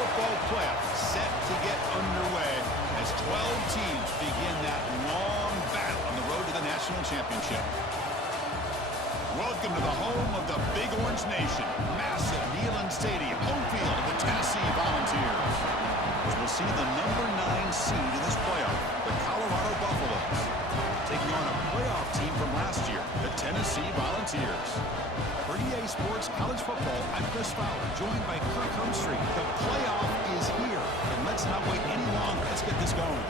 football playoff set to get underway as 12 teams begin that long battle on the road to the national championship. Welcome to the home of the Big Orange Nation. Massive Neyland Stadium, home field of the Tennessee Volunteers. As we'll see the number 9 seed in this playoff, the Colorado Buffaloes, taking on a playoff team from last year, the Tennessee Volunteers. For EA Sports College Football, I'm Chris Fowler, joined by Kirk Humstreet. The playoff is here, and let's not wait any longer. Let's get this going.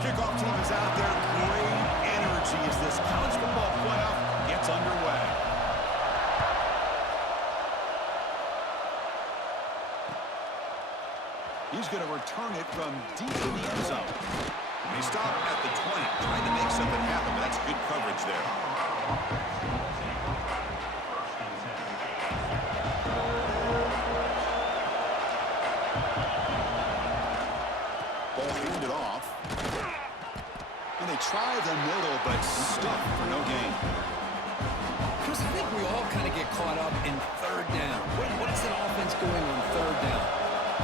Kickoff team is out there. Great energy as this college football playoff gets underway. He's going to return it from deep in the end zone. They stop at the 20, trying to make something happen, but that's good coverage there. Ball handed off. And they try the middle, but stuck for no gain. Chris, I think we all kind of get caught up in third down. What is an offense doing on third down?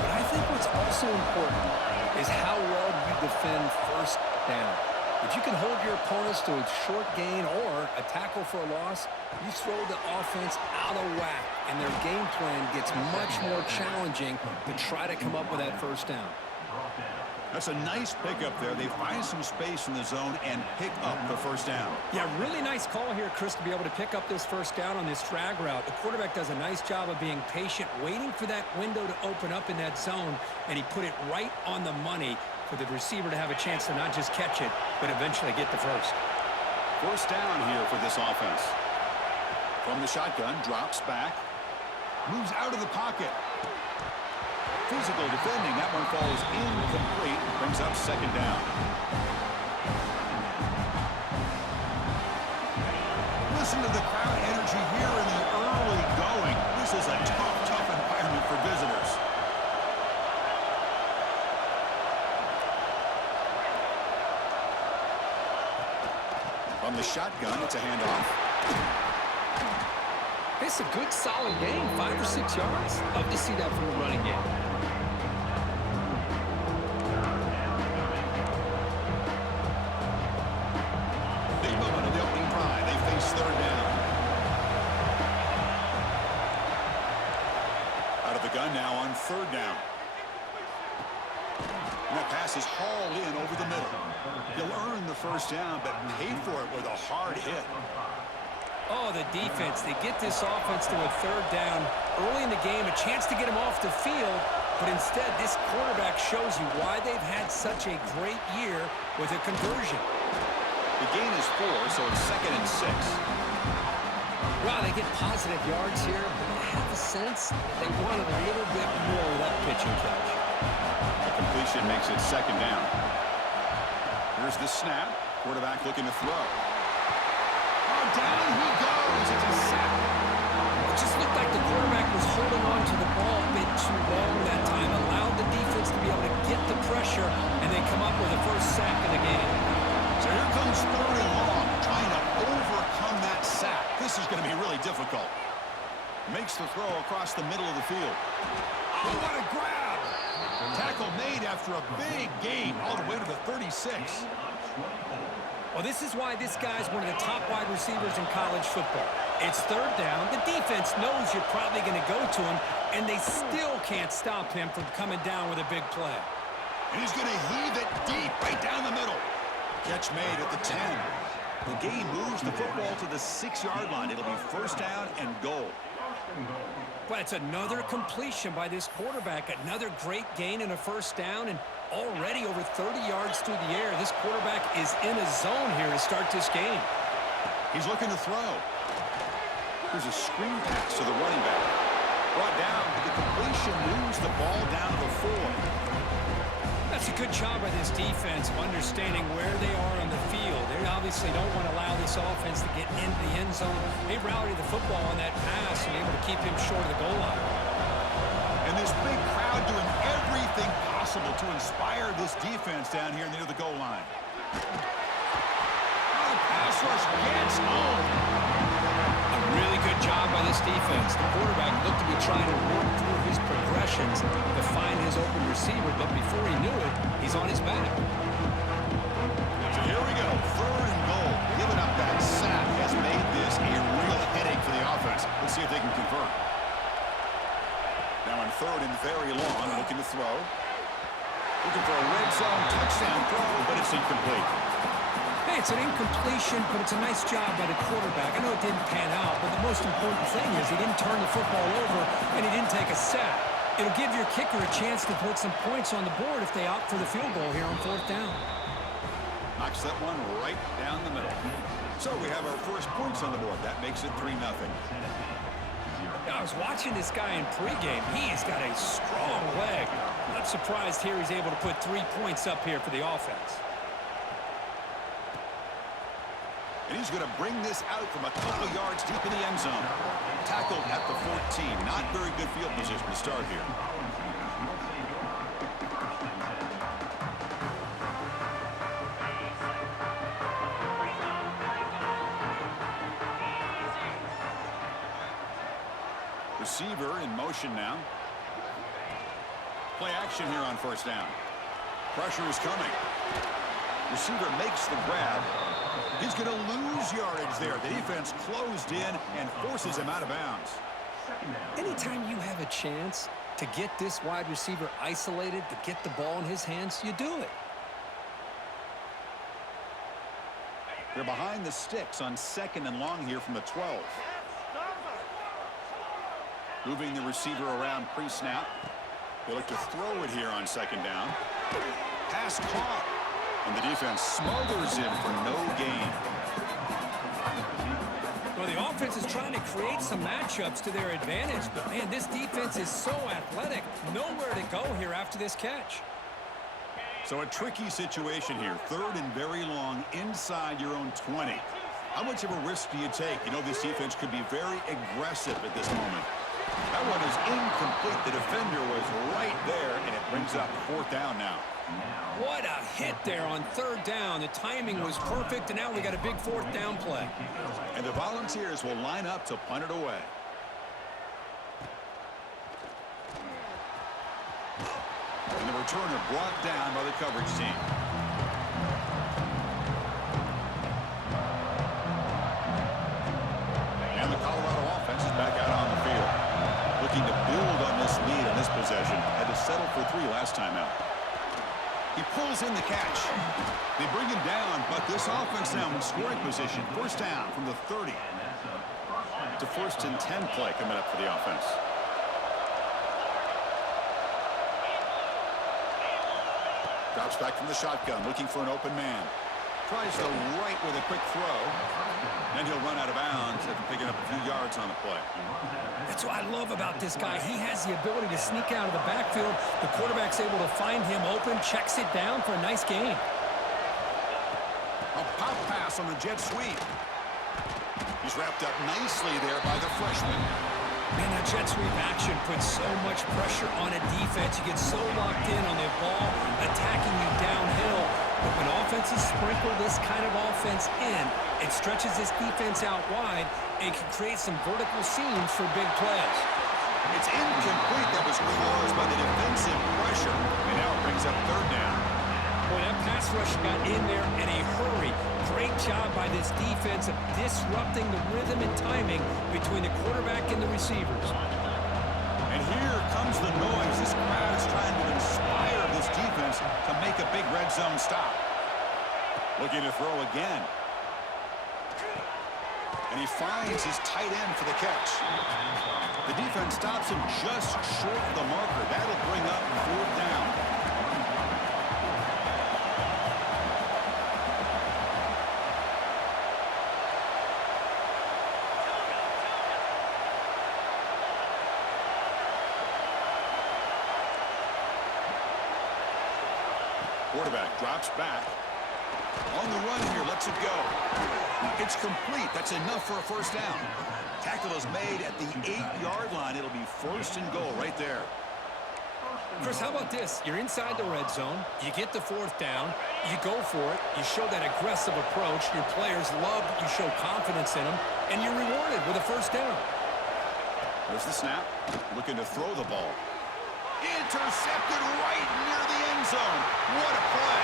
But I think what's also important is how well you defend first down. If you can hold your opponents to a short gain or a tackle for a loss, you throw the offense out of whack, and their game plan gets much more challenging to try to come up with that first down. That's a nice pickup there. They find some space in the zone and pick up the first down. Yeah, really nice call here, Chris, to be able to pick up this first down on this drag route. The quarterback does a nice job of being patient, waiting for that window to open up in that zone, and he put it right on the money for the receiver to have a chance to not just catch it, but eventually get the first. First down here for this offense. From the shotgun, drops back, moves out of the pocket. Physical defending, that one falls incomplete, brings up second down. Listen to the crowd energy here in the early going. This is a tough environment for visitors. From the shotgun, it's a handoff. It's a good, solid game, 5 or 6 yards. Love to see that from the running game. Big moment of the opening drive. They face third down. Out of the gun now on third down. And that pass is hauled in over the middle. He'll earn the first down, but pay for it with a hard hit. Oh, the defense. They get this offense to a third down early in the game, a chance to get him off the field, but instead this quarterback shows you why they've had such a great year with a conversion. The gain is 4, so it's 2nd and 6. Wow, they get positive yards here, but I have a sense they wanted a little bit more of that pitching catch. The completion makes it second down. Here's the snap. Quarterback looking to throw. Oh, down he goes. It's a sack. It just looked like the quarterback was holding on to the ball a bit too long that time, allowed the defense to be able to get the pressure, and then come up with the first sack of the game. So here comes third and long, trying to overcome that sack. This is going to be really difficult. Makes the throw across the middle of the field. Oh, what a grab! Tackle made after a big gain all the way to the 36. Well, this is why this guy's one of the top wide receivers in college football. It's third down. The defense knows you're probably going to go to him, and they still can't stop him from coming down with a big play. And he's going to heave it deep right down the middle. Catch made at the 10. The gain moves the football to the 6-yard line. It'll be first down and goal. But it's another completion by this quarterback. Another great gain and a first down, and already over 30 yards through the air. This quarterback is in a zone here to start this game. He's looking to throw. Here's a screen pass to the running back. Brought down, but the completion moves the ball down to the 4. That's a good job by this defense of understanding where they are on the field. They obviously don't want to allow this offense to get into the end zone. They rallied the football on that pass and able to keep him short of the goal line. And this big crowd doing everything possible to inspire this defense down here near the goal line. Oh, the pass rush gets home. A really good job by this defense. The quarterback looked to be trying to work through his progressions to find his open receiver, but before he knew it, he's on his back. So here we go, 3rd and goal. Giving up that sack has made this a real headache for the offense. Let's see if they can convert. Now on 3rd and very long, looking to throw. Looking for a red zone touchdown throw, but it's incomplete. Hey, it's an incompletion, but it's a nice job by the quarterback. I know it didn't pan out, but the most important thing is he didn't turn the football over and he didn't take a sack. It'll give your kicker a chance to put some points on the board if they opt for the field goal here on 4th down. Knocks that one right down the middle. So we have our first points on the board. That makes it 3-0. I was watching this guy in pregame. He's got a strong leg. Not surprised here he's able to put 3 points up here for the offense. And he's going to bring this out from a couple yards deep in the end zone. Tackled at the 14. Not very good field position to start here. Receiver in motion now. Play action here on 1st down. Pressure is coming. Receiver makes the grab. He's going to lose yardage there. The defense closed in and forces him out of bounds. Anytime you have a chance to get this wide receiver isolated, to get the ball in his hands, you do it. They're behind the sticks on 2nd and long here from the 12. Moving the receiver around pre-snap. They look to throw it here on 2nd down. Pass caught. And the defense smothers him for no gain. Well, the offense is trying to create some matchups to their advantage, but, man, this defense is so athletic. Nowhere to go here after this catch. So a tricky situation here. 3rd and very long inside your own 20. How much of a risk do you take? You know, this defense could be very aggressive at this moment. That one is incomplete. The defender was right there, and it brings up 4th down now. What a hit there on 3rd down. The timing was perfect, and now we got a big 4th down play. And the Volunteers will line up to punt it away. And the returner brought down by the coverage team. And the Colorado offense is back out on the field. Looking to build on this lead on this possession. Had to settle for 3 last time out. He pulls in the catch. They bring him down, but this offense now in scoring position. 1st down from the 30. To 1st and 10 play coming up for the offense. Drops back from the shotgun, looking for an open man. Tries the right with a quick throw. Then he'll run out of bounds after picking up a few yards on the play. That's what I love about this guy. He has the ability to sneak out of the backfield. The quarterback's able to find him open, checks it down for a nice gain. A pop pass on the jet sweep. He's wrapped up nicely there by the freshman. Man, that jet sweep action puts so much pressure on a defense. You get so locked in on the ball, attacking you downhill. But when offenses sprinkle this kind of offense in, it stretches this defense out wide and can create some vertical seams for big plays. It's incomplete. That was caused by the defensive pressure. And now it brings up 3rd down. Boy, that pass rush got in there in a hurry. Great job by this defense of disrupting the rhythm and timing between the quarterback and the receivers. And here comes the noise. This crowd is trying to inspire this defense to make a big red zone stop. Looking to throw again. And he finds his tight end for the catch. The defense stops him just short of the marker. That'll bring up 4th down. Quarterback drops back. On the run here, lets it go. It's complete. That's enough for a 1st down. Tackle is made at the 8-yard line. It'll be 1st and goal right there. Chris, how about this? You're inside the red zone. You get the fourth down. You go for it. You show that aggressive approach. Your players love that you show confidence in them, and you're rewarded with a first down. There's the snap. Looking to throw the ball. Intercepted right near the end zone. What a play.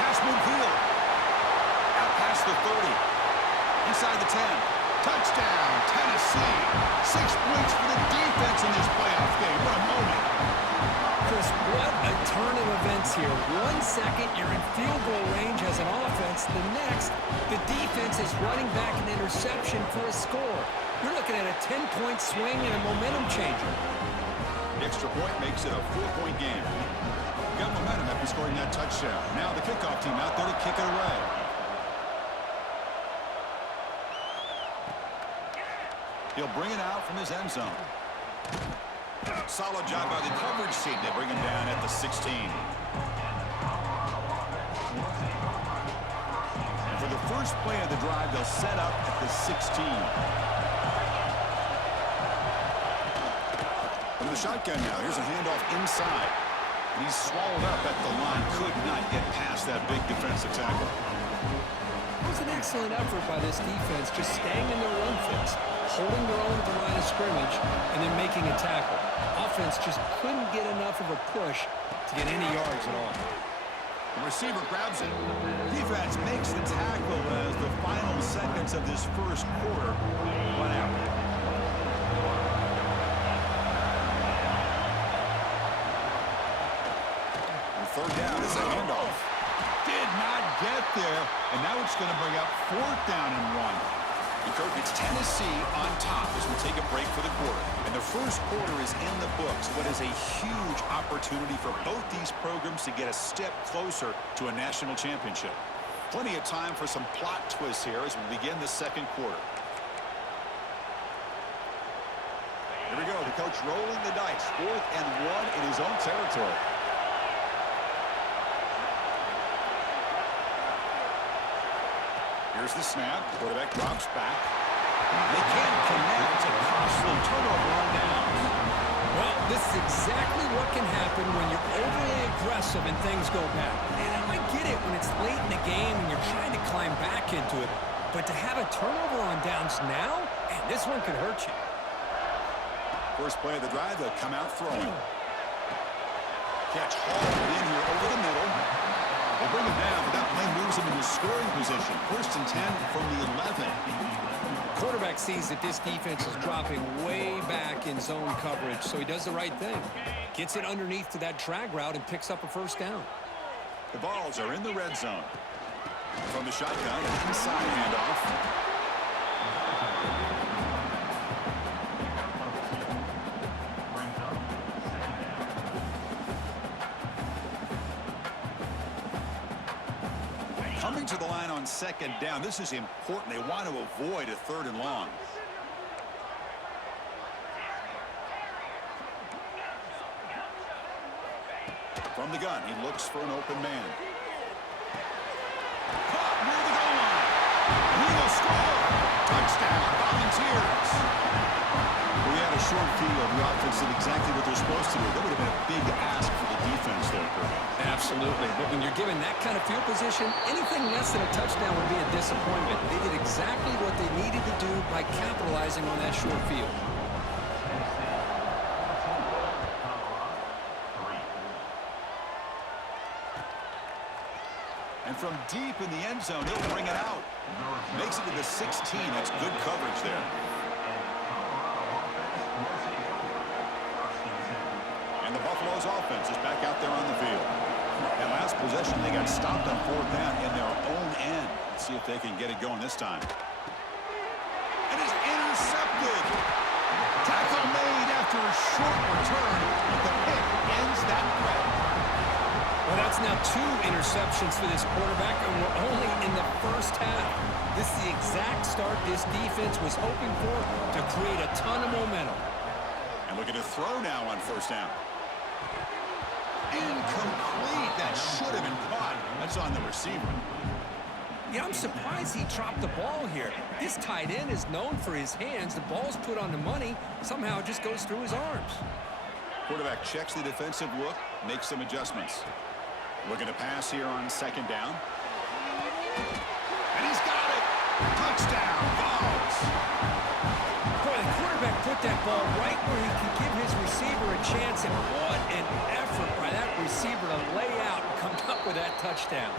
Pass midfield. Out past the 30. Inside the 10. Touchdown, Tennessee. 6 points for the defense in this playoff game. What a moment. Chris, what a turn of events here. 1 second, you're in field goal range as an offense. The next, the defense is running back an interception for a score. You're looking at a 10-point swing and a momentum changer. The extra point makes it a 4-point game. Got momentum after scoring that touchdown. Now the kickoff team out there to kick it away. He'll bring it out from his end zone. Solid job by the coverage team. They bring him down at the 16. And for the first play of the drive, they'll set up at the 16. From the shotgun now, here's a handoff inside. And he's swallowed up at the line. Could not get past that big defensive tackle. It was an excellent effort by this defense, just staying in their run fits, holding their own at the line of scrimmage, and then making a tackle. Offense just couldn't get enough of a push to get any yards at all. The receiver grabs it. Defense makes the tackle as the final seconds of this first quarter run out. And third down is a handoff. Did not get there, and now it's going to bring up 4th down and 1. It's Tennessee on top as we take a break for the quarter. And the first quarter is in the books. What is a huge opportunity for both these programs to get a step closer to a national championship. Plenty of time for some plot twists here as we begin the second quarter. Here we go. The coach rolling the dice. 4th and 1 in his own territory. Here's the snap. Quarterback drops back. They can't connect. A costly turnover on downs. Well, this is exactly what can happen when you're overly aggressive and things go bad. And I get it when it's late in the game and you're trying to climb back into it. But to have a turnover on downs now, man, this one could hurt you. First play of the drive, they'll come out throwing. Catch hauled in here over the middle. They bring him down, but that play moves him into scoring position. 1st and 10 from the 11. Quarterback sees that this defense is dropping way back in zone coverage, so he does the right thing. Gets it underneath to that drag route and picks up a first down. The balls are in the red zone. From the shotgun, an inside handoff. Coming to the line on 2nd down. This is important. They want to avoid a 3rd and long. From the gun, he looks for an open man. Caught near the goal line. And he will score. Touchdown, Volunteers. We had a short field. The offense did exactly what they're supposed to do. That would have been a big ask for the defense there, Kurt. Absolutely. But when you're given that kind of field position, anything less than a touchdown would be a disappointment. They did exactly what they needed to do by capitalizing on that short field. And from deep in the end zone, he'll bring it out. Makes it to the 16. That's good coverage there. And the Buffalo's offense is back out there on the field. And last possession, they got stopped on 4th down in their own end. Let's see if they can get it going this time. It is intercepted. Tackle made after a short return, but the pick ends that threat. Well, that's now 2 interceptions for this quarterback, and we're only in the first half. This is the exact start this defense was hoping for to create a ton of momentum. And looking to throw now on 1st down. Incomplete. That should have been caught. That's on the receiver. Yeah, I'm surprised he dropped the ball here. This tight end is known for his hands. The ball's put on the money. Somehow it just goes through his arms. Quarterback checks the defensive look, makes some adjustments. Looking to pass here on second down. And he's got it. Touchdown, Vols. Boy, the quarterback put that ball right where he could give his receiver a chance, and what an effort by that receiver to lay out and come up with that touchdown.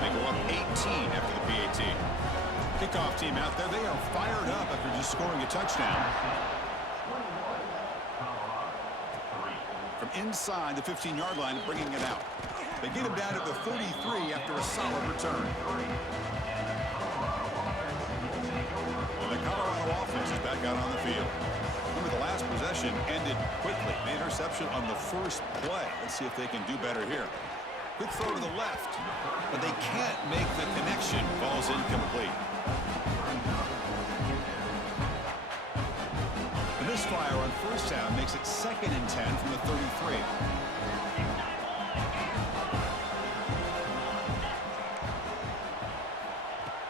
They go up 18 after the PAT. Kickoff team out there, they are fired up after just scoring a touchdown. From inside the 15-yard line, bringing it out. They get him down at the 33 after a solid return. And the Colorado offense is back out on the field. Remember, the last possession ended quickly. An interception on the first play. Let's see if they can do better here. Quick throw to the left, but they can't make the connection. Ball's incomplete. The misfire on first down makes it 2nd and 10 from the 33.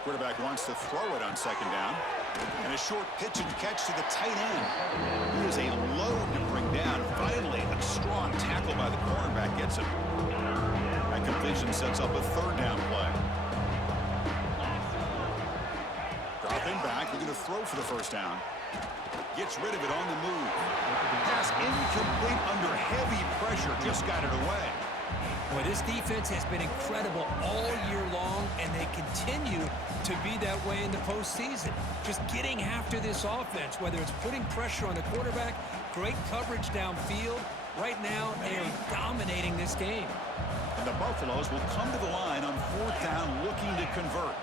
Quarterback wants to throw it on second down. And a short pitch and catch to the tight end. He is a load to bring down. Finally, a strong tackle by the cornerback gets him. That completion sets up a 3rd down play. Dropping back, looking to throw for the first down. Gets rid of it on the move. Pass incomplete under heavy pressure. Just got it away. Boy, this defense has been incredible all year long, and they continue to be that way in the postseason. Just getting after this offense, whether it's putting pressure on the quarterback, great coverage downfield. Right now, they are dominating this game. And the Buffaloes will come to the line on 4th down, looking to convert.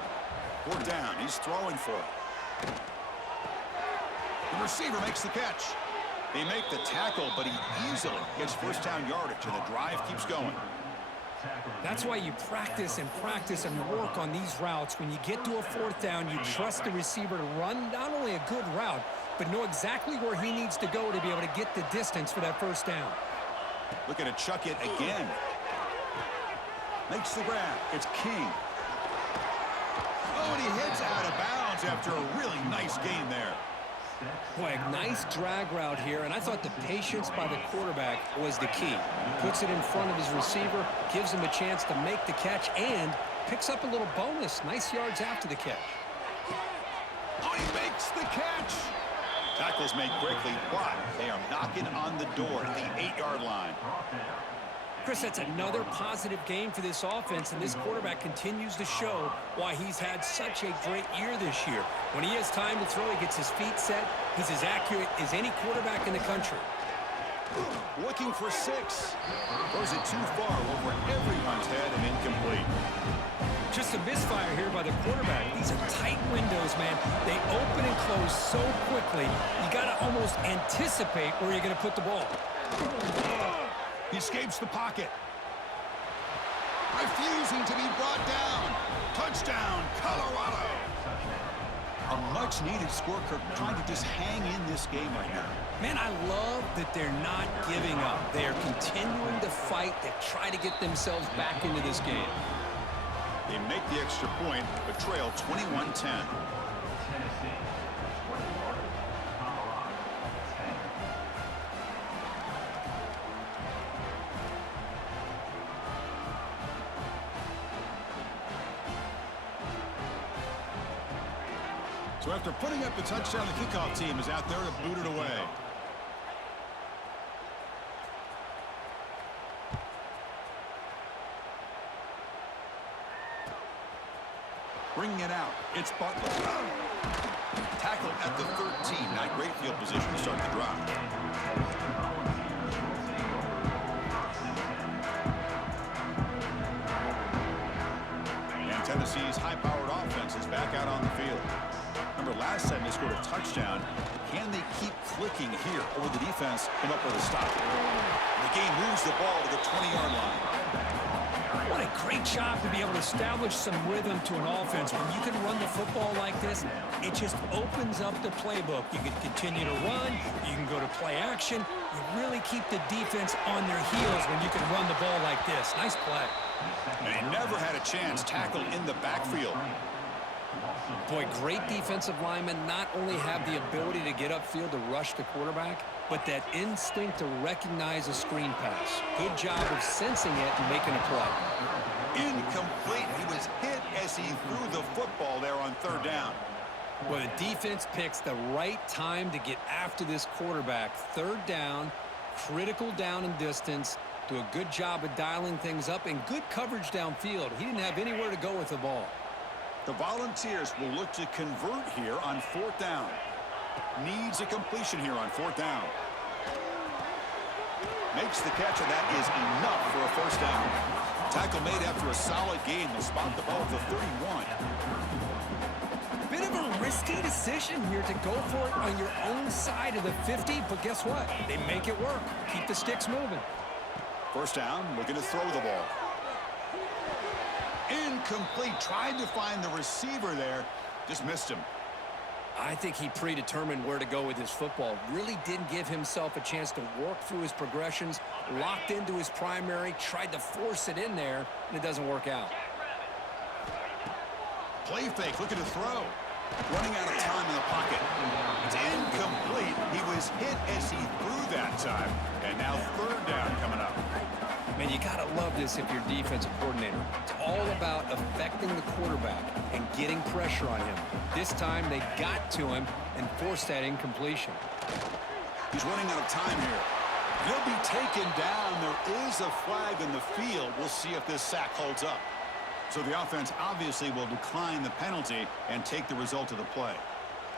4th down, he's throwing for it. The receiver makes the catch. They make the tackle, but he easily gets first down yardage, and the drive keeps going. That's why you practice and work on these routes. When you get to a 4th down, you trust the receiver to run not only a good route, but know exactly where he needs to go to be able to get the distance for that first down. Looking to chuck it again. Makes the grab. It's King. Oh, and he heads out of bounds after a really nice gain there. Boy, a nice drag route here, and I thought the patience by the quarterback was the key. Puts it in front of his receiver, gives him a chance to make the catch, and picks up a little bonus. Nice yards after the catch. Oh, he makes the catch. Tackles made quickly, but they are knocking on the door at the 8-yard line. Chris, that's another positive game for this offense, and this quarterback continues to show why he's had such a great year this year. When he has time to throw, he gets his feet set. He's as accurate as any quarterback in the country. Looking for 6. Throws it too far over everyone's head and incomplete. Just a misfire here by the quarterback. These are tight windows, man. They open and close so quickly. You got to almost anticipate where you're going to put the ball. He escapes the pocket. Refusing to be brought down. Touchdown, Colorado. A much-needed score, Kirk, trying to just hang in this game right now. Man, I love that they're not giving up. They are continuing to fight to try to get themselves back into this game. They make the extra point, but trail 21-10. So after putting up the touchdown, the kickoff team is out there to boot it away. Bringing it out, it's Butler. Tackle at the 13. Not great field position to start the drive. And Tennessee's high-powered offense is back out on the field. Remember, last time they scored a touchdown. Can they keep clicking here, or will the defense come up with a stop? The game moves the ball to the 20-yard line. What a great job to be able to establish some rhythm to an offense. When you can run the football like this, it just opens up the playbook. You can continue to run. You can go to play action. You really keep the defense on their heels when you can run the ball like this. Nice play. And he never had a chance tackled in the backfield. Boy, great defensive linemen not only have the ability to get upfield to rush the quarterback, but that instinct to recognize a screen pass. Good job of sensing it and making a play. Incomplete. He was hit as he threw the football there on third down. Well, the defense picks the right time to get after this quarterback. Third down, critical down and distance. Do a good job of dialing things up and good coverage downfield. He didn't have anywhere to go with the ball. The Volunteers will look to convert here on fourth down. Needs a completion here on fourth down. Makes the catch, and that is enough for a first down. Tackle made after a solid gain. They'll spot the ball at the 31. Bit of a risky decision here to go for it on your own side of the 50, but guess what? They make it work. Keep the sticks moving. First down, looking to throw the ball. Incomplete. Tried to find the receiver there. Just missed him. I think he predetermined where to go with his football. Really didn't give himself a chance to work through his progressions. Locked into his primary. Tried to force it in there, and it doesn't work out. Play fake. Looking to throw. Running out of time in the pocket. It's incomplete. He was hit as he threw that time. And now third down coming up. Man, you got to love this if you're defensive coordinator. It's all about affecting the quarterback and getting pressure on him. This time they got to him and forced that incompletion. He's running out of time here. He'll be taken down. There is a flag in the field. We'll see if this sack holds up. So the offense obviously will decline the penalty and take the result of the play.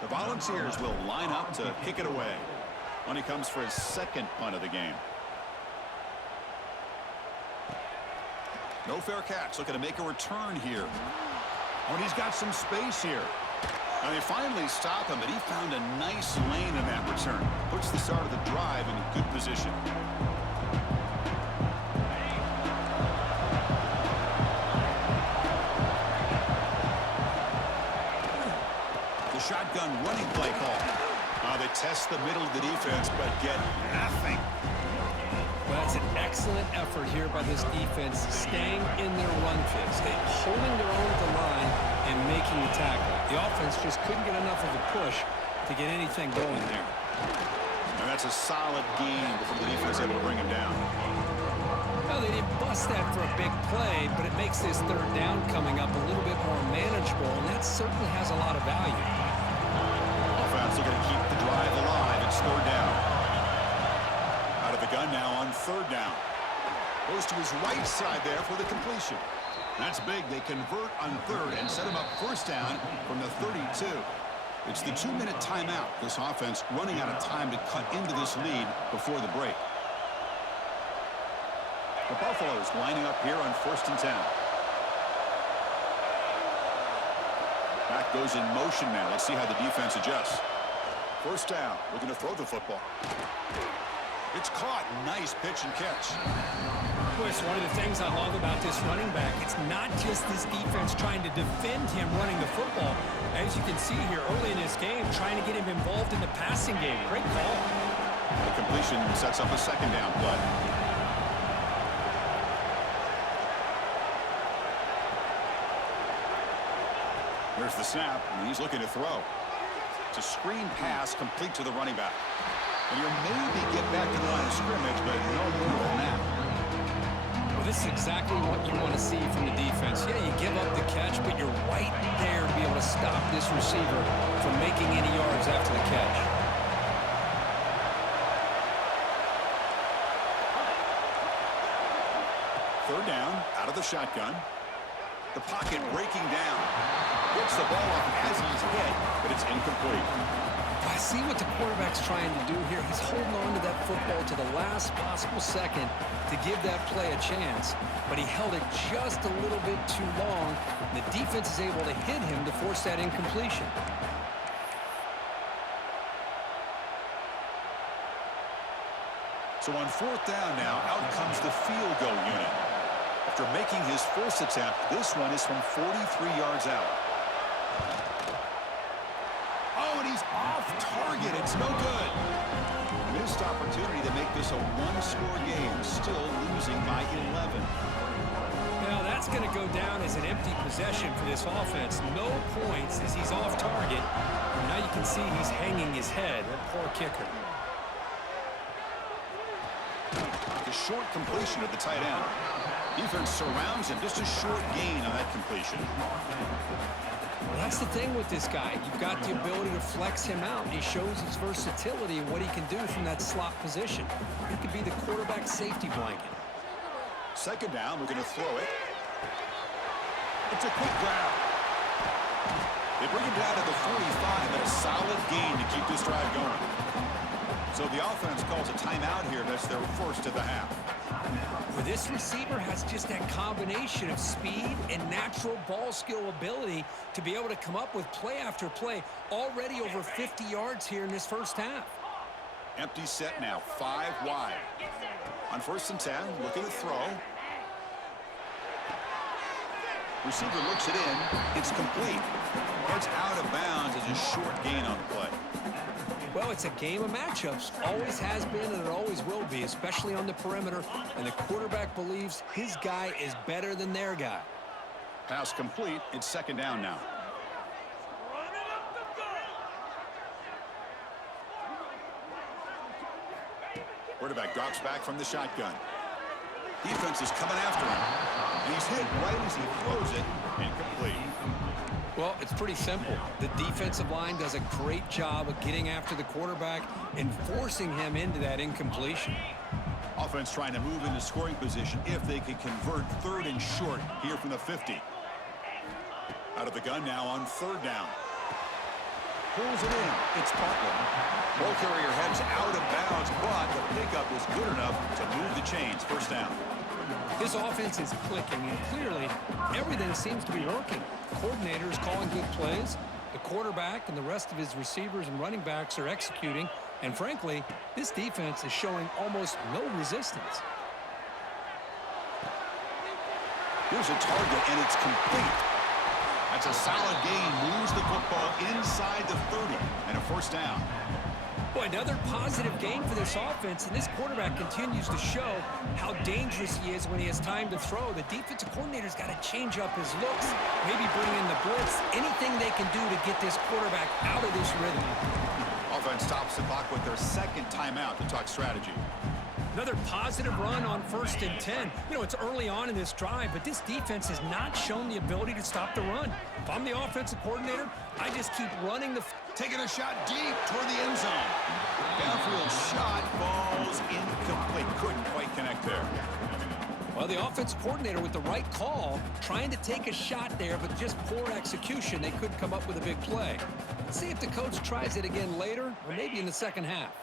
The Volunteers will line up to kick it away when he comes for his second punt of the game. No fair catch. Looking to make a return here. Oh, and he's got some space here. And they finally stop him, but he found a nice lane in that return. Puts the start of the drive in a good position. The shotgun running play call. They test the middle of the defense, but get nothing. Well, that's an excellent effort here by this defense, staying in their run fits. They're holding their own at the line and making the tackle. The offense just couldn't get enough of a push to get anything going there. And that's a solid gain before the defense able to bring him down. Well, they didn't bust that for a big play, but it makes this third down coming up a little bit more manageable, and that certainly has a lot of value. Offense looking to keep the drive alive. It's third down. Out of the gun now on third down. Goes to his right side there for the completion. That's big. They convert on third and set him up first down from the 32. It's the 2-minute timeout. This offense running out of time to cut into this lead before the break. The Buffaloes lining up here on 1st and 10. Back goes in motion now. Let's see how the defense adjusts. First down. Looking to throw the football. It's caught. Nice pitch and catch. Boy, it's one of the things I love about this running back. It's not just this defense trying to defend him running the football. As you can see here early in this game, trying to get him involved in the passing game. Great call. The completion sets up a second down play. There's the snap, and he's looking to throw. It's a screen pass complete to the running back. And you'll maybe get back to the line of scrimmage, but no more than that. Well, this is exactly what you want to see from the defense. Yeah, you give up the catch, but you're right there to be able to stop this receiver from making any yards after the catch. Third down, out of the shotgun. The pocket breaking down. Gets the ball up as he's hit, but it's incomplete. I see what the quarterback's trying to do here. He's holding on to that football to the last possible second to give that play a chance, but he held it just a little bit too long. The defense is able to hit him to force that incompletion. So on fourth down now, out comes the field goal unit. After making his first attempt, this one is from 43 yards out. Oh, and he's off target. It's no good. Missed opportunity to make this a one-score game, still losing by 11. Now that's going to go down as an empty possession for this offense. No points as he's off target. And now you can see he's hanging his head. That poor kicker. The short completion of the tight end. Defense surrounds him. Just a short gain on that completion. Well, that's the thing with this guy. You've got the ability to flex him out. He shows his versatility and what he can do from that slot position. He could be the quarterback safety blanket. Second down, we're going to throw it. It's a quick grab. They bring it down to the 45, and a solid gain to keep this drive going. So the offense calls a timeout here. That's their first of the half. Well, this receiver has just that combination of speed and natural ball skill ability to be able to come up with play after play. Already over 50 yards here in this first half. Empty set now, 5 wide. On 1st and 10, looking to throw. Receiver looks it in. It's complete. It's out of bounds as a short gain on the play. Well, it's a game of matchups. Always has been and it always will be, especially on the perimeter. And the quarterback believes his guy is better than their guy. Pass complete. It's second down now. Quarterback drops back from the shotgun. Defense is coming after him. And he's hit right as he throws it. Incomplete. Well, it's pretty simple. The defensive line does a great job of getting after the quarterback and forcing him into that incompletion. Offense trying to move into scoring position if they can convert 3rd and short here from the 50. Out of the gun now on 3rd down. Pulls it in. It's Bartlett. Ball carrier heads out of bounds, but the pickup is good enough to move the chains. First down. This offense is clicking, and clearly everything seems to be working. Coordinator is calling good plays. The quarterback and the rest of his receivers and running backs are executing. And frankly, this defense is showing almost no resistance. Here's a target, and it's complete. That's a solid gain. Moves the football inside the 30 and a first down. Boy, another positive game for this offense, and this quarterback continues to show how dangerous he is when he has time to throw. The defensive coordinator's got to change up his looks, maybe bring in the blitz, anything they can do to get this quarterback out of this rhythm. Offense stops the clock with their second timeout to talk strategy. Another positive run on 1st and 10. You know, it's early on in this drive, but this defense has not shown the ability to stop the run. If I'm the offensive coordinator, I just keep running the... Taking a shot deep toward the end zone. Downfield shot falls incomplete. Couldn't quite connect there. Well, the offensive coordinator with the right call, trying to take a shot there, but just poor execution. They couldn't come up with a big play. Let's see if the coach tries it again later, or maybe in the second half.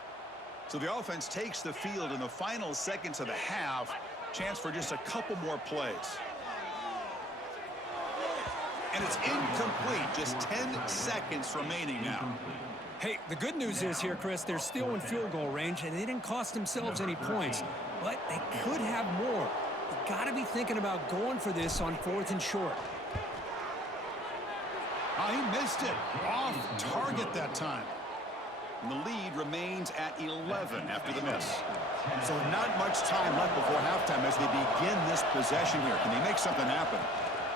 So the offense takes the field in the final seconds of the half. Chance for just a couple more plays. And it's incomplete. Just 10 seconds remaining now. Hey, the good news is here, Chris, they're still in field goal range, and they didn't cost themselves any points. But they could have more. You've got to be thinking about going for this on 4th and short. Oh, he missed it. Off target that time. And the lead remains at 11 after the miss. So not much time left before halftime as they begin this possession here. Can they make something happen?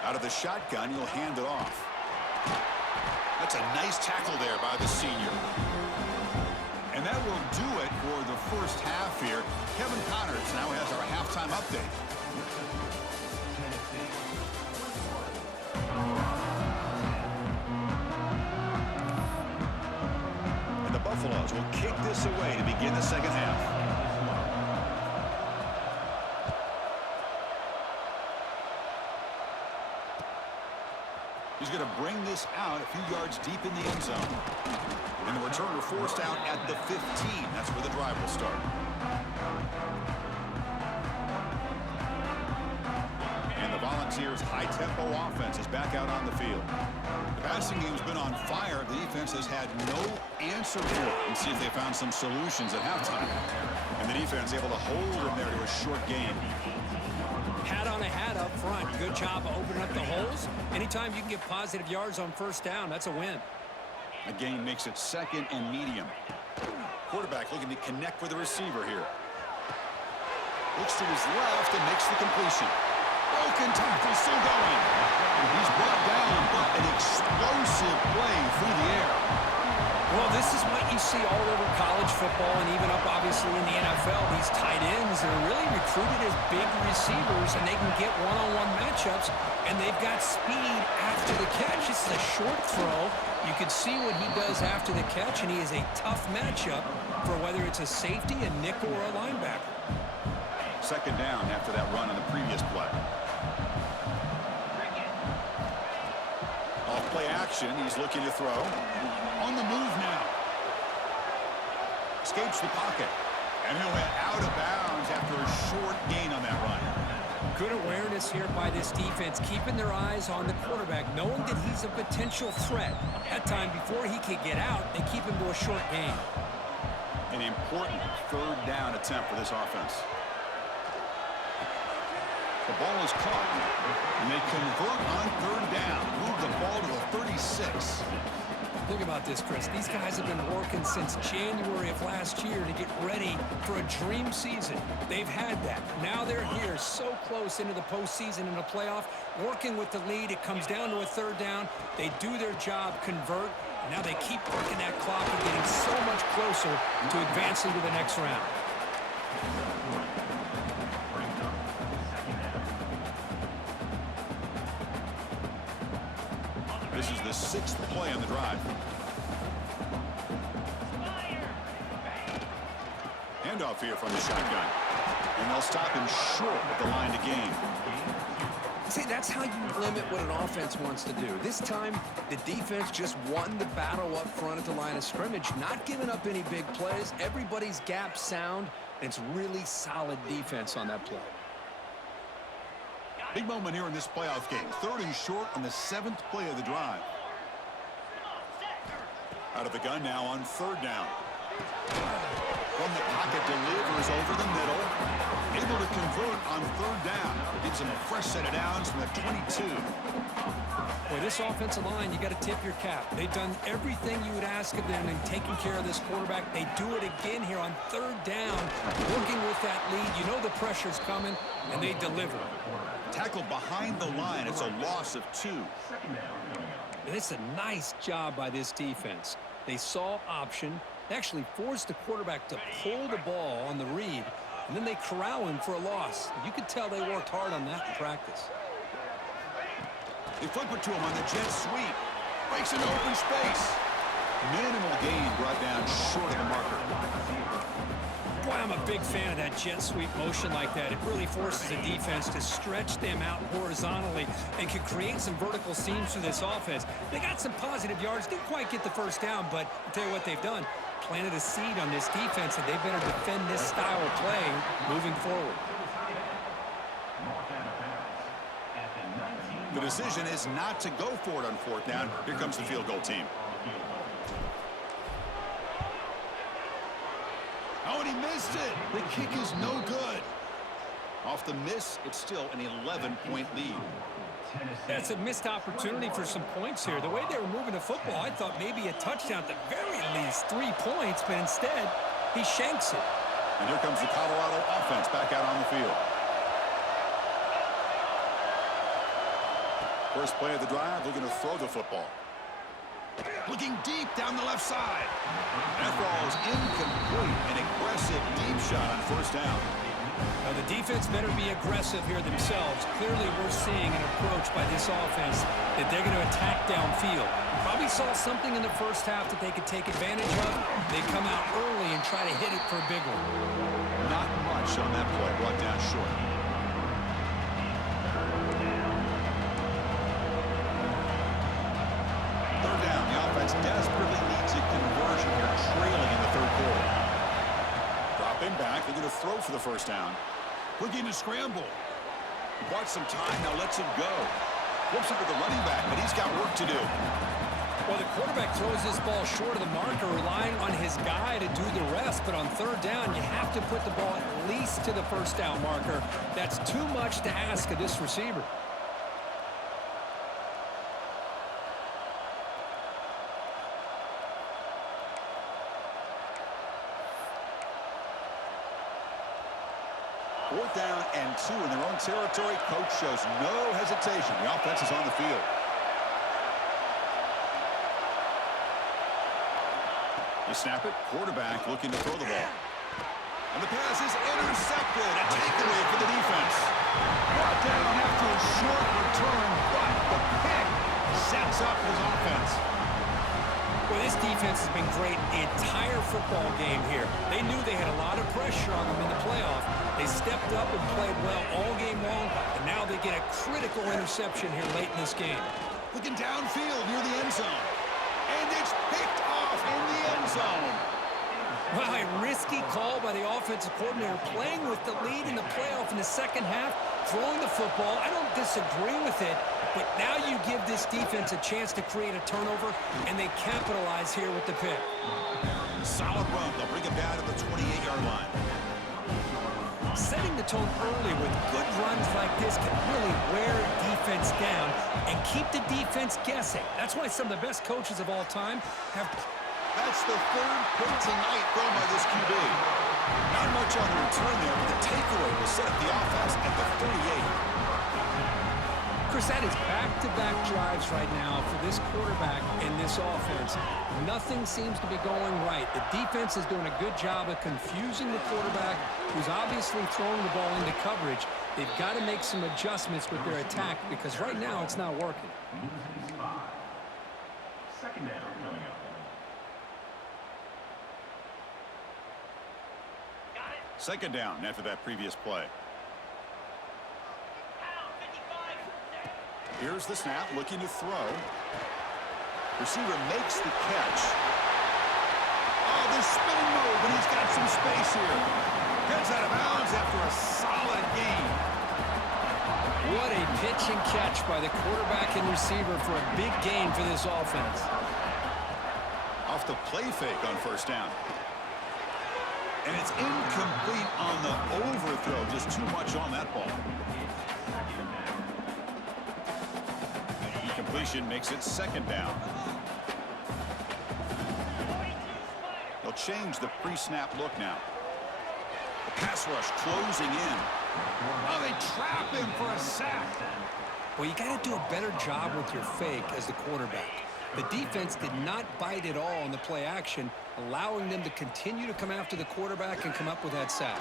Out of the shotgun, he'll hand it off. That's a nice tackle there by the senior. And that will do it for the first half here. Kevin Connors now has our halftime update. And the Buffaloes will kick this away to begin the second half. He's going to bring this out a few yards deep in the end zone. And the returner forced out at the 15. That's where the drive will start. And the Volunteers' high-tempo offense is back out on the field. The passing game's been on fire. The defense has had no answer for it. And see if they found some solutions at halftime. And the defense able to hold them there to a short game. Hat on a hat up front. Good job of opening up the holes. Anytime you can get positive yards on first down, that's a win. The gain makes it 2nd and medium. Quarterback looking to connect with the receiver here. Looks to his left and makes the completion. Broken tackle still going. He's brought down, but an explosive play through the air. Well, this is what you see all over college football and even up, obviously, in the NFL. These tight ends are really recruited as big receivers, and they can get one-on-one matchups, and they've got speed after the catch. This is a short throw. You can see what he does after the catch, and he is a tough matchup for whether it's a safety, a nickel, or a linebacker. 2nd down after that run on the previous play. Off play action, he's looking to throw. On the move now. Escapes the pocket. And he'll head out of bounds after a short gain on that run. Good awareness here by this defense, keeping their eyes on the quarterback, knowing that he's a potential threat. That time, before he could get out, they keep him to a short gain. An important 3rd down attempt for this offense. The ball is caught, and they convert on 3rd down. Move the ball to the 36. Think about this, Chris. These guys have been working since January of last year to get ready for a dream season. They've had that. Now they're here so close into the postseason and the playoff, working with the lead. It comes down to a 3rd down. They do their job, convert, and now they keep working that clock and getting so much closer to advancing to the next round. This is the 6th play on the drive. Handoff here from the shotgun. And they'll stop him short at the line to gain. See, that's how you limit what an offense wants to do. This time, the defense just won the battle up front at the line of scrimmage, not giving up any big plays. Everybody's gap sound, and it's really solid defense on that play. Big moment here in this playoff game. 3rd and short on the 7th play of the drive. Out of the gun now on 3rd down. From the pocket, delivers over the middle. Able to convert on 3rd down. Gives him a fresh set of downs from the 22. Boy, this offensive line, you got to tip your cap. They've done everything you would ask of them in taking care of this quarterback. They do it again here on 3rd down, working with that lead. You know the pressure's coming, and they deliver. Tackled behind the line. It's a loss of 2. And it's a nice job by this defense. They saw option. They actually forced the quarterback to pull the ball on the read, and then they corral him for a loss. You could tell they worked hard on that in practice. They flip it to him on the jet sweep. Breaks into open space. Minimal gain brought down short of the marker. Boy, I'm a big fan of that jet sweep motion like that. It really forces the defense to stretch them out horizontally and can create some vertical seams for this offense. They got some positive yards. Didn't quite get the 1st down, but I'll tell you what they've done. Planted a seed on this defense, and they better defend this style of play moving forward. The decision is not to go for it on 4th down. Here comes the field goal team. Oh, and he missed it. The kick is no good. Off the miss, it's still an 11-point lead. That's a missed opportunity for some points here. The way they were moving the football, I thought maybe a touchdown at the very least, 3 points, but instead, he shanks it. And here comes the Colorado offense back out on the field. First play of the drive, looking to throw the football. Looking deep down the left side. That ball is incomplete. An aggressive deep shot on 1st down. Now, the defense better be aggressive here themselves. Clearly, we're seeing an approach by this offense that they're going to attack downfield. Probably saw something in the 1st half that they could take advantage of. They come out early and try to hit it for a big one. Not much on that play, brought down short. Desperately needs a conversion here, trailing in the 3rd quarter. Dropping back, they're going to throw for the 1st down. Looking to scramble. He bought some time, now lets it go. Flips it to the running back, but he's got work to do. Well, the quarterback throws this ball short of the marker, relying on his guy to do the rest. But on third down, you have to put the ball at least to the first down marker. That's too much to ask of this receiver. Fourth down and 2 in their own territory. Coach shows no hesitation. The offense is on the field. You snap it. Quarterback looking to throw the ball. And the pass is intercepted. A takeaway for the defense. Brought down after a short return, but the pick sets up his offense. Well, this defense has been great the entire football game here. They knew they had a lot of pressure on them in the playoff. They stepped up and played well all game long, and now they get a critical interception here late in this game. Looking downfield near the end zone. And it's picked off in the end zone. Well, a risky call by the offensive coordinator, playing with the lead in the playoff in the second half, throwing the football. I don't disagree with it, but now you give this defense a chance to create a turnover, and they capitalize here with the pick. Solid run. They'll bring it down to the 28-yard line. Setting the tone early with good runs like this can really wear a defense down and keep the defense guessing. That's why some of the best coaches of all time have... That's the third pick tonight thrown by this QB. Not much on the return there, but the takeaway will set up the offense at the 38. Chris, that is back-to-back drives right now for this quarterback and this offense. Nothing seems to be going right. The defense is doing a good job of confusing the quarterback, who's obviously throwing the ball into coverage. They've got to make some adjustments with their attack because right now it's not working. Second down coming up. Second down after that previous play. Here's the snap, looking to throw. Receiver makes the catch. Oh, the spin move, and he's got some space here. Heads out of bounds after a solid gain. What a pitch and catch by the quarterback and receiver for a big gain for this offense. Off the play fake on first down. And it's incomplete on the overthrow. Just too much on that ball. Completion makes it second down. They'll change the pre-snap look now. The pass rush closing in. Oh, they trap him for a sack. Well, you got to do a better job with your fake as the quarterback. The defense did not bite at all on the play action, allowing them to continue to come after the quarterback and come up with that sack.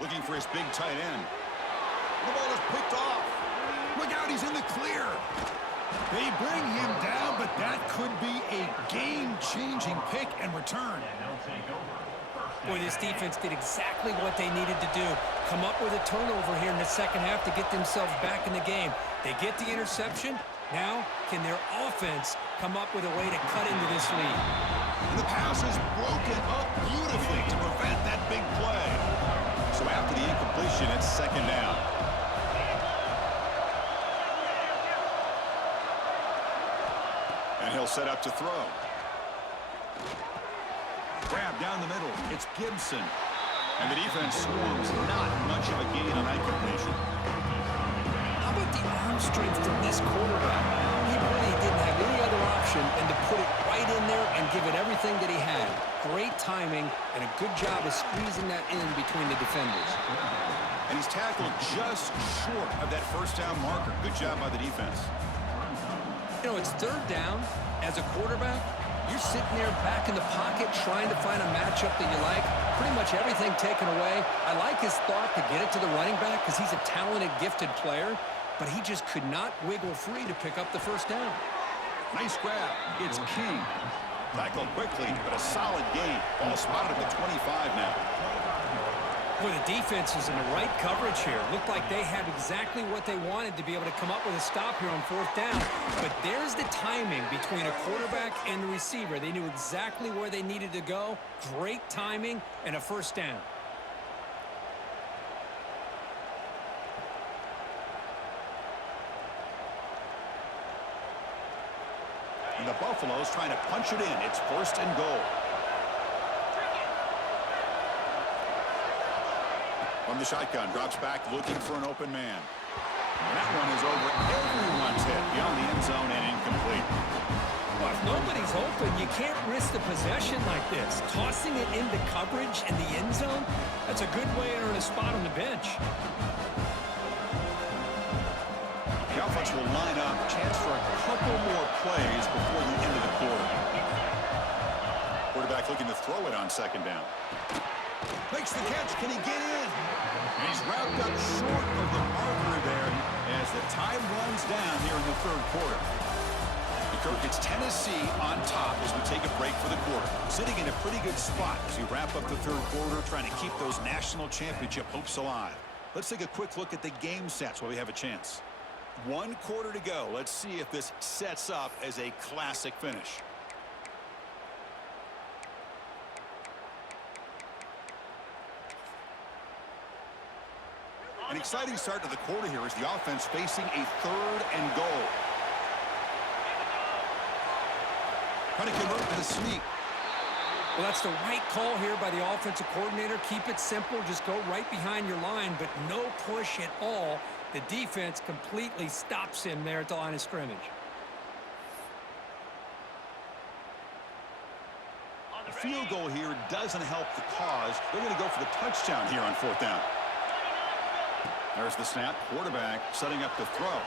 Looking for his big tight end. The ball is picked off. Look out, he's in the clear. They bring him down, but that could be a game-changing pick and return. Boy, this defense did exactly what they needed to do. Come up with a turnover here in the second half to get themselves back in the game. They get the interception. Now, can their offense come up with a way to cut into this lead? And the pass is broken up beautifully to prevent that big play. So after the incompletion, it's second down. And he'll set up to throw. Grab down the middle. It's Gibson. And the defense swarms. Not much of a gain on that completion. How about the arm strength from this quarterback? He really didn't have any other option than to put it right in there and give it everything that he had. Great timing and a good job of squeezing that in between the defenders. And he's tackled just short of that first down marker. Good job by the defense. You know, it's third down. As a quarterback, you're sitting there back in the pocket trying to find a matchup that you like. Pretty much everything taken away. I like his thought to get it to the running back because he's a talented, gifted player, but he just could not wiggle free to pick up the first down. Nice grab. It's King. Tackle quickly, but a solid gain. Ball spotted at the 25 now. Well, the defense is in the right coverage here. Looked like they had exactly what they wanted to be able to come up with a stop here on fourth down. But there's the timing between a quarterback and the receiver. They knew exactly where they needed to go. Great timing and a first down. And the Buffaloes trying to punch it in. It's 1st and goal. From the shotgun, drops back looking for an open man. And that one is over everyone's head beyond the end zone and incomplete. Well, if nobody's open, you can't risk the possession like this. Tossing it into coverage in the end zone, that's a good way to earn a spot on the bench. The offense will line up. Chance for a couple more plays before the end of the quarter. Quarterback looking to throw it on 2nd down. Makes the catch. Can he get in? And he's wrapped up short of the marker there as the time runs down here in the 3rd quarter. Kirk, it's Tennessee on top as we take a break for the quarter. Sitting in a pretty good spot as we wrap up the 3rd quarter, trying to keep those national championship hopes alive. Let's take a quick look at the game stats while we have a chance. 1 quarter to go. Let's see if this sets up as a classic finish. An exciting start to the quarter here as the offense facing a 3rd and goal. Trying to convert to the sneak. Well, that's the right call here by the offensive coordinator. Keep it simple. Just go right behind your line, but no push at all. The defense completely stops him there at the line of scrimmage. A field goal here doesn't help the cause. They're going to go for the touchdown here on 4th down. There's the snap. Quarterback setting up the throw.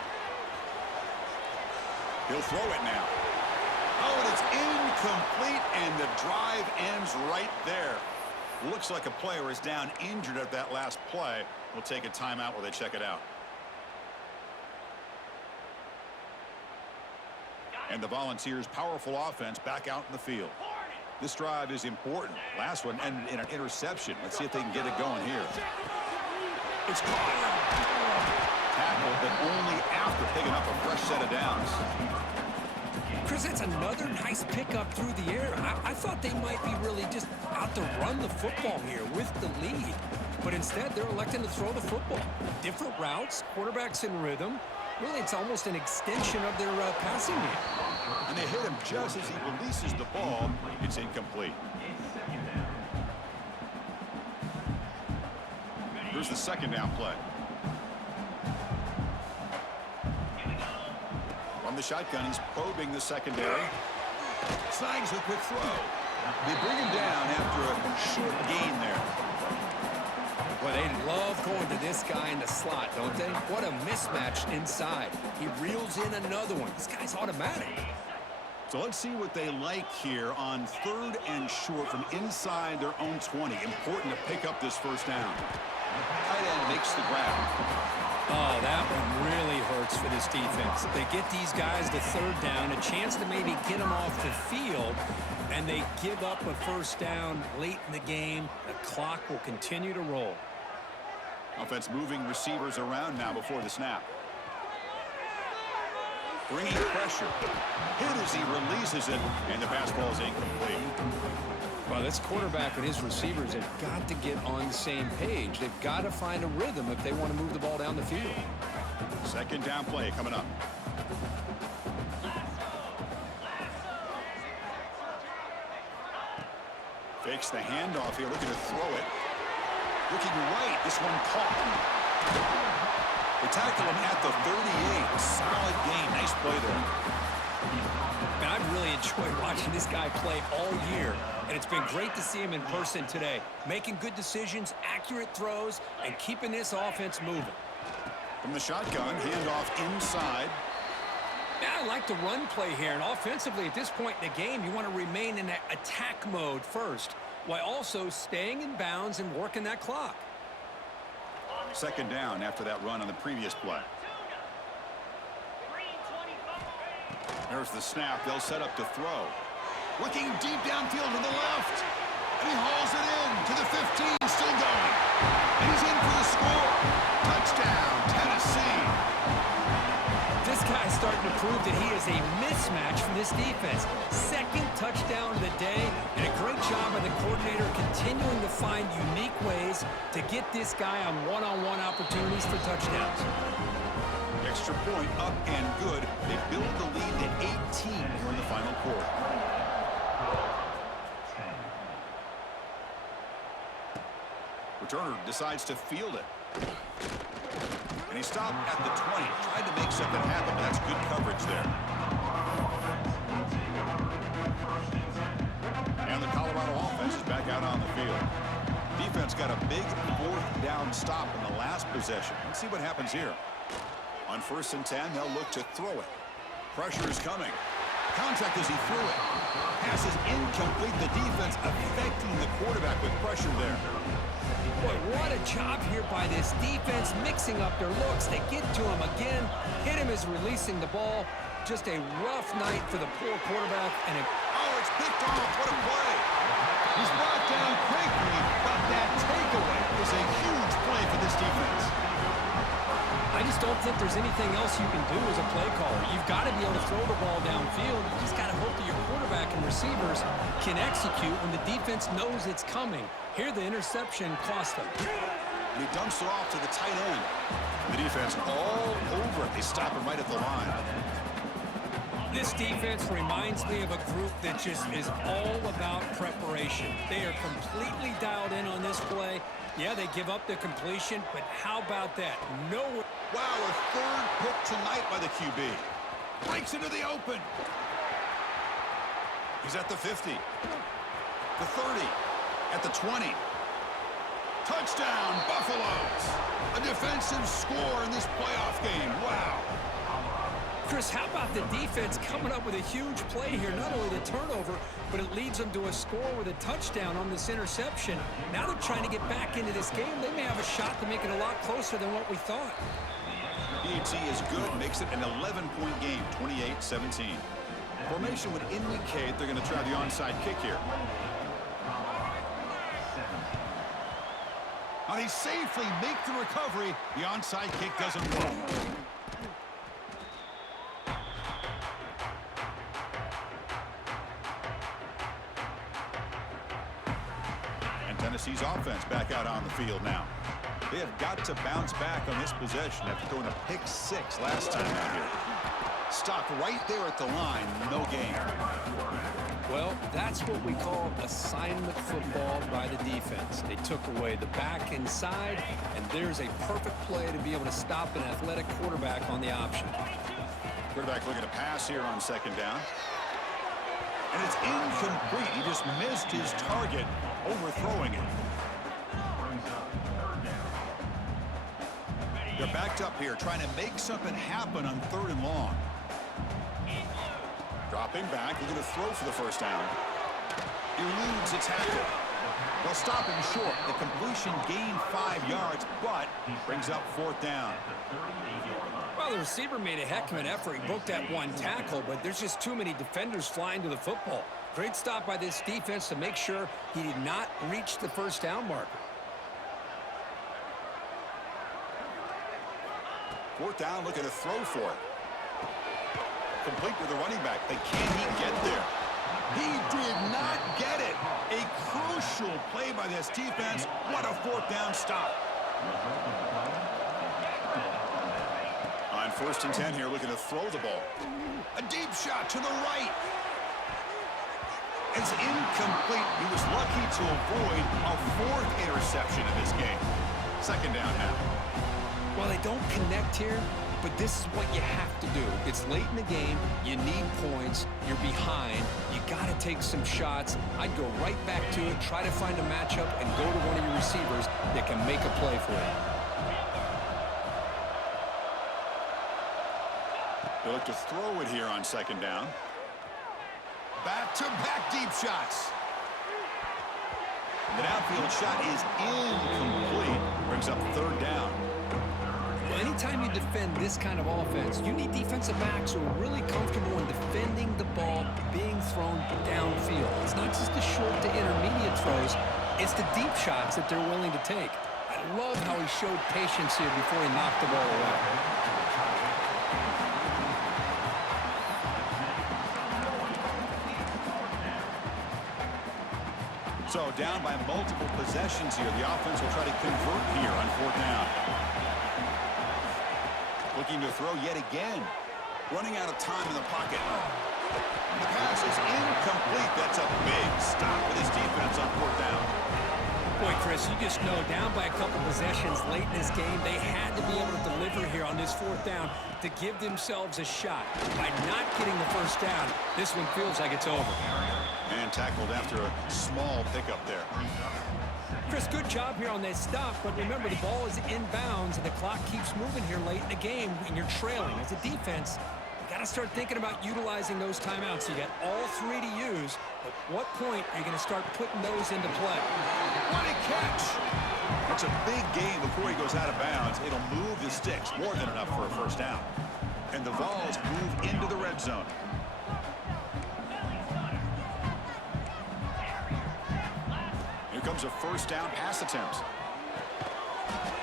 He'll throw it now. Oh, and it's incomplete, and the drive ends right there. Looks like a player is down injured at that last play. We'll take a timeout while they check it out. And the Volunteers' powerful offense back out in the field. This drive is important. Last one ended in an interception. Let's see if they can get it going here. It's caught. Tackle, but only after picking up a fresh set of downs. Chris, that's another nice pickup through the air. I thought they might be really just out to run the football here with the lead. But instead, they're electing to throw the football. Different routes, quarterbacks in rhythm. Really, it's almost an extension of their passing game. And they hit him just as he releases the ball. It's incomplete. Here's the 2nd down play. From the shotgun, he's probing the secondary. Snags a quick throw. They bring him down after a short gain there. Well, they love going to this guy in the slot, don't they? What a mismatch inside. He reels in another one. This guy's automatic. So let's see what they like here on 3rd and short from inside their own 20. Important to pick up this 1st down. Tight end makes the grab. Oh, that one really hurts for this defense. They get these guys to 3rd down, a chance to maybe get them off the field, and they give up a 1st down late in the game. The clock will continue to roll. Offense moving receivers around now before the snap. Bringing pressure. Hit as he releases it, and the pass ball is incomplete. Well, this quarterback and his receivers have got to get on the same page. They've got to find a rhythm if they want to move the ball down the field. 2nd down play coming up. Fakes the handoff here, looking to throw it. Looking right, this one caught. They tackle him at the 38. Solid game. Nice play there. Man, I've really enjoyed watching this guy play all year, and it's been great to see him in person today. Making good decisions, accurate throws, and keeping this offense moving. From the shotgun, handoff inside. Yeah, I like the run play here, and offensively at this point in the game, you want to remain in that attack mode first, while also staying in bounds and working that clock. 2nd down after that run on the previous play. There's the snap. They'll set up to throw. Looking deep downfield to the left. And he hauls it in to the 15. Still going. And he's in for the score. Touchdown, Tennessee. This guy's starting to prove that he is a mismatch for this defense. 2nd touchdown of the day, and a great job by the coordinator continuing to find unique ways to get this guy on one-on-one opportunities for touchdowns. Extra point up and good. They build the lead to 18 here in the final returner decides to field it. And he stopped at the 20, tried to make something happen, but that's good coverage there. And the Colorado offense is back out on the field. Defense got a big fourth down stop in the last possession. Let's see what happens here. On 1st and 10, they'll look to throw it. Pressure is coming. Contact as he threw it. Pass is incomplete. The defense affecting the quarterback with pressure there. Boy, what a job here by this defense, mixing up their looks. They get to him again. Hit him as releasing the ball. Just a rough night for the poor quarterback. And oh, it's picked off. What a play. He's brought down quickly, but that takeaway is a huge play for this defense. I just don't think there's anything else you can do as a play caller. You've got to be able to throw the ball downfield. You just got to hope that your quarterback and receivers can execute when the defense knows it's coming. Here, the interception cost them. And he dumps it off to the tight end. The defense all over it. They stop him right at the line. This defense reminds me of a group that just is all about preparation. They are completely dialed in on this play. Yeah, they give up the completion, but how about that? Nowhere. Wow, a third pick tonight by the QB. Breaks into the open. He's at the 50. The 30. At the 20. Touchdown, Buffaloes. A defensive score in this playoff game. Wow. Chris, how about the defense coming up with a huge play here? Not only the turnover, but it leads them to a score with a touchdown on this interception. Now they're trying to get back into this game. They may have a shot to make it a lot closer than what we thought. BT is good, makes it an 11-point game, 28-17. Formation would indicate they're going to try the onside kick here. Now they safely make the recovery. The onside kick doesn't work. Tennessee's offense back out on the field now. They have got to bounce back on this possession after throwing a pick 6 last time out here. Stopped right there at the line, no gain. Well, that's what we call assignment football by the defense. They took away the back inside, and there's a perfect play to be able to stop an athletic quarterback on the option. Quarterback looking to pass here on 2nd down. And it's incomplete. He just missed his target, overthrowing it. They're backed up here, trying to make something happen on 3rd and long. Dropping back, looking to throw for the 1st down. Eludes a tackle. They'll stop him short. The completion gained 5 yards, but brings up 4th down. Well, the receiver made a heck of an effort. He booked that one tackle, but there's just too many defenders flying to the football. Great stop by this defense to make sure he did not reach the 1st down marker. 4th down, looking to throw for it. Complete with the running back, but can he get there? He did not get it. A crucial play by this defense. What a 4th down stop. On 1st and 10 here, looking to throw the ball. A deep shot to the right. It's incomplete. He was lucky to avoid a 4th interception in this game. 2nd down now. Well, they don't connect here, but this is what you have to do. It's late in the game. You need points. You're behind. You got to take some shots. I'd go right back to it, try to find a matchup, and go to one of your receivers that can make a play for you. They look to throw it here on 2nd down. Back-to-back deep shots. The downfield shot is incomplete. Brings up 3rd down. Well, anytime you defend this kind of offense, you need defensive backs who are really comfortable in defending the ball being thrown downfield. It's not just the short to intermediate throws. It's the deep shots that they're willing to take. I love how he showed patience here before he knocked the ball away. So down by multiple possessions here. The offense will try to convert here on 4th down. Looking to throw yet again. Running out of time in the pocket. The pass is incomplete. That's a big stop for this defense on 4th down. Boy, Chris, you just know down by a couple possessions late in this game, they had to be able to deliver here on this fourth down to give themselves a shot. By not getting the first down, this one feels like it's over. And tackled after a small pickup there. Chris, good job here on that stop, but remember, the ball is inbounds, and the clock keeps moving here late in the game, and you're trailing. As a defense, you got to start thinking about utilizing those timeouts. You got all three to use. At what point are you going to start putting those into play? What a catch! That's a big gain before he goes out of bounds. It'll move the sticks, more than enough for a first down. And the Vols move into the red zone. Here comes a first down pass attempt.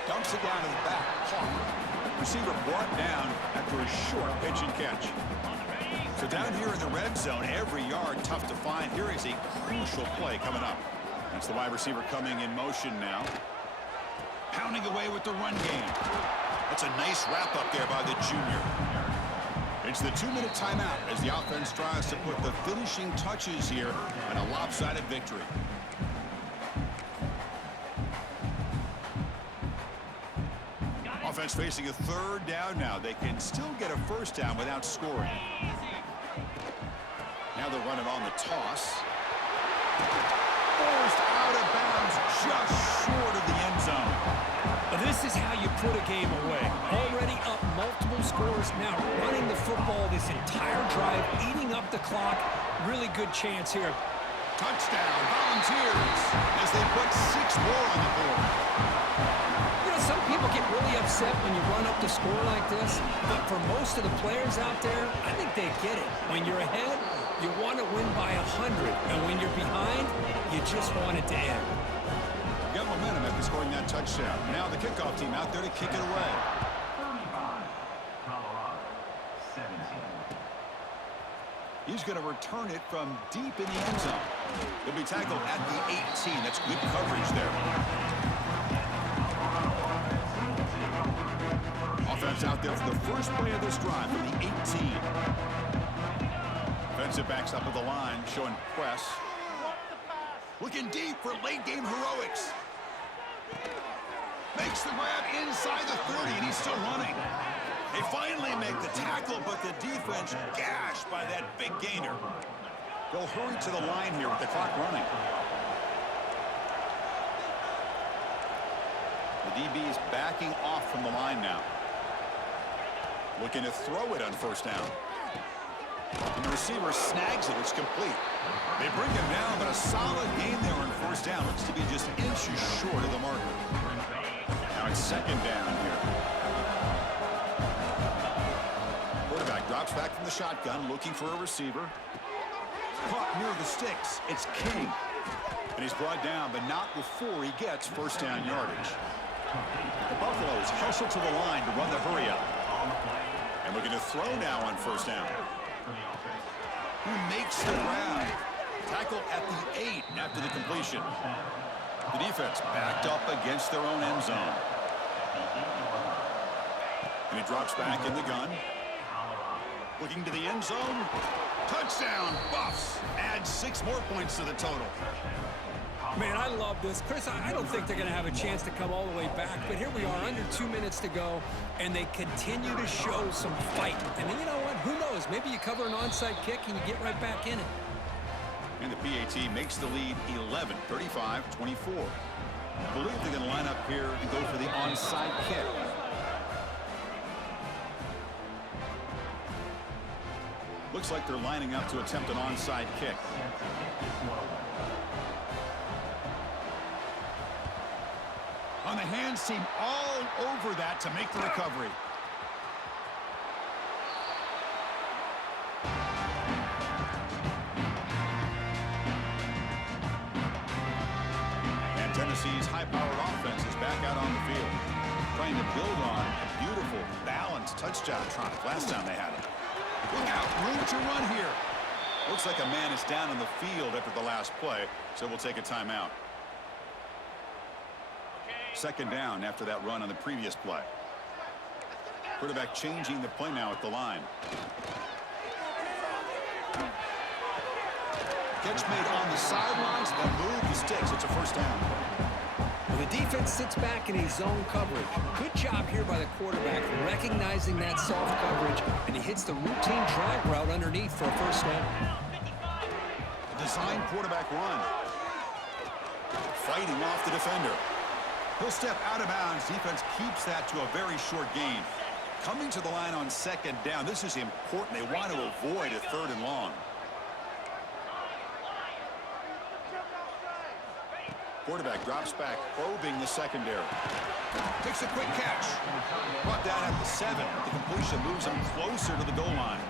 Dumps it down to the back. Hawk. Receiver brought down after a short pitch and catch. So down here in the red zone, every yard tough to find. Here is a crucial play coming up. That's the wide receiver coming in motion now. Pounding away with the run game. That's a nice wrap up there by the junior. It's the 2-minute timeout as the offense tries to put the finishing touches here in a lopsided victory. Offense facing a third down now. They can still get a first down without scoring. Now they're running on the toss. Forced out of bounds just short of the end zone. This is how you put a game away. Already up multiple scores, now running the football this entire drive, eating up the clock. Really good chance here. Touchdown, Volunteers, as they put 6 more on the board. You know, some people get really upset when you run up the score like this, but for most of the players out there, I think they get it. When you're ahead, you want to win by 100, and when you're behind, you just want it to end. Got momentum after scoring that touchdown. Now the kickoff team out there to kick it away. 35, Colorado, 17. He's going to return it from deep in the end zone. He'll be tackled at the 18. That's good coverage there. Offense out there for the first play of this drive from the 18. Defensive backs up at the line, showing press. Looking deep for late-game heroics. Makes the grab inside the 30, and he's still running. They finally make the tackle, but the defense gashed by that big gainer. They'll hurry to the line here with the clock running. The DB is backing off from the line now. Looking to throw it on first down. And the receiver snags it. It's complete. They bring him down, but a solid gain there on first down. Looks to be just inches short of the marker. Now it's second down here. Quarterback drops back from the shotgun, looking for a receiver. Caught near the sticks. It's King. And he's brought down, but not before he gets first down yardage. The Buffaloes hustle to the line to run the hurry up. And looking to throw now on first down. Who makes the grab? Tackle at the 8 after the completion. The defense backed up against their own end zone. And he drops back in the gun. Looking to the end zone. Touchdown, Buffs. Add 6 more points to the total. Man, I love this. Chris, I don't think they're going to have a chance to come all the way back, but here we are, under 2 minutes to go, and they continue to show some fight. And you know what? Who knows? Maybe you cover an onside kick and you get right back in it. And the PAT makes the lead 11, 35-24. I believe they're going to line up here and go for the onside kick. Looks like they're lining up to attempt an onside kick. On the hands team, all over that to make the recovery. And Tennessee's high-powered offense is back out on the field, trying to build on a beautiful, balanced touchdown drive last time they had it. Look out, room to run here. Looks like a man is down on the field after the last play, so we'll take a timeout. Second down after that run on the previous play. Quarterback changing the play now at the line. Catch made on the sidelines, then move the sticks. It's a first down. The defense sits back in a zone coverage. Good job here by the quarterback recognizing that soft coverage, and he hits the routine drag route underneath for a first down. Design quarterback run. Fighting off the defender. He'll step out of bounds. Defense keeps that to a very short gain. Coming to the line on second down. This is important. They want to avoid a 3rd and long. Quarterback drops back, probing the secondary. Takes a quick catch. Brought down at the 7. The completion moves him closer to the goal line.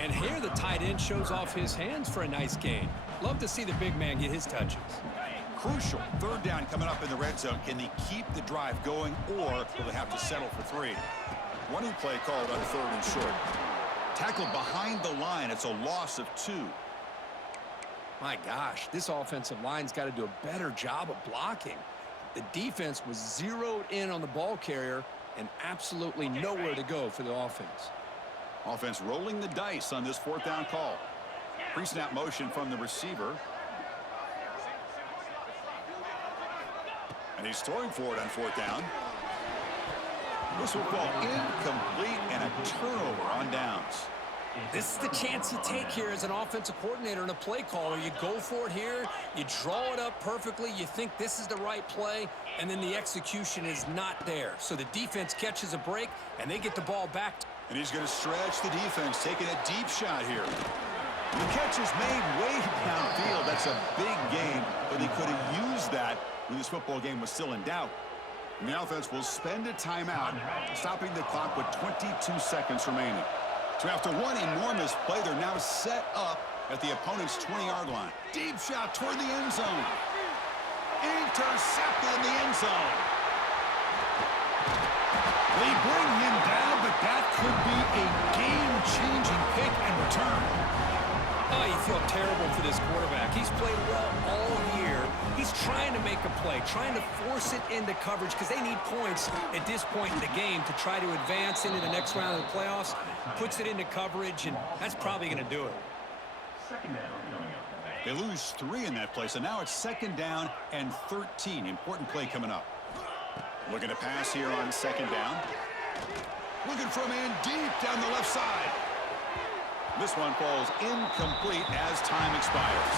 And here the tight end shows off his hands for a nice gain. Love to see the big man get his touches. Crucial 3rd down coming up in the red zone. Can they keep the drive going, or will they have to settle for 3? Running play called on 3rd and short. Tackled behind the line. It's a loss of 2. My gosh, this offensive line's got to do a better job of blocking. The defense was zeroed in on the ball carrier and absolutely nowhere to go for the offense. Offense rolling the dice on this 4th down call. Pre-snap motion from the receiver. And he's throwing for it on 4th down. This will fall incomplete and a turnover on downs. This is the chance you take here as an offensive coordinator and a play caller. You go for it here, you draw it up perfectly, you think this is the right play, and then the execution is not there. So the defense catches a break, and they get the ball back. And he's going to stretch the defense, taking a deep shot here. The catch is made way downfield. That's a big gain, but they could have used that when this football game was still in doubt. And the offense will spend a timeout, stopping the clock with 22 seconds remaining. So after one enormous play, they're now set up at the opponent's 20-yard line. Deep shot toward the end zone. Intercepted in the end zone. They bring him down, but that could be a game-changing pick and return. Oh, you feel terrible for this quarterback. He's played well all year. He's trying to make a play, trying to force it into coverage because they need points at this point in the game to try to advance into the next round of the playoffs. Puts it into coverage, and that's probably going to do it. Second down coming up. They lose 3 in that play, so now it's 2nd down and 13. Important play coming up. Looking to pass here on 2nd down. Looking for a man deep down the left side. This one falls incomplete as time expires.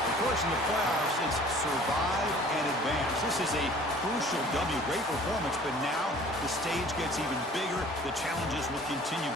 Of course, in the playoffs, it's survive and advance. This is a crucial W. Great performance, but now the stage gets even bigger. The challenges will continue.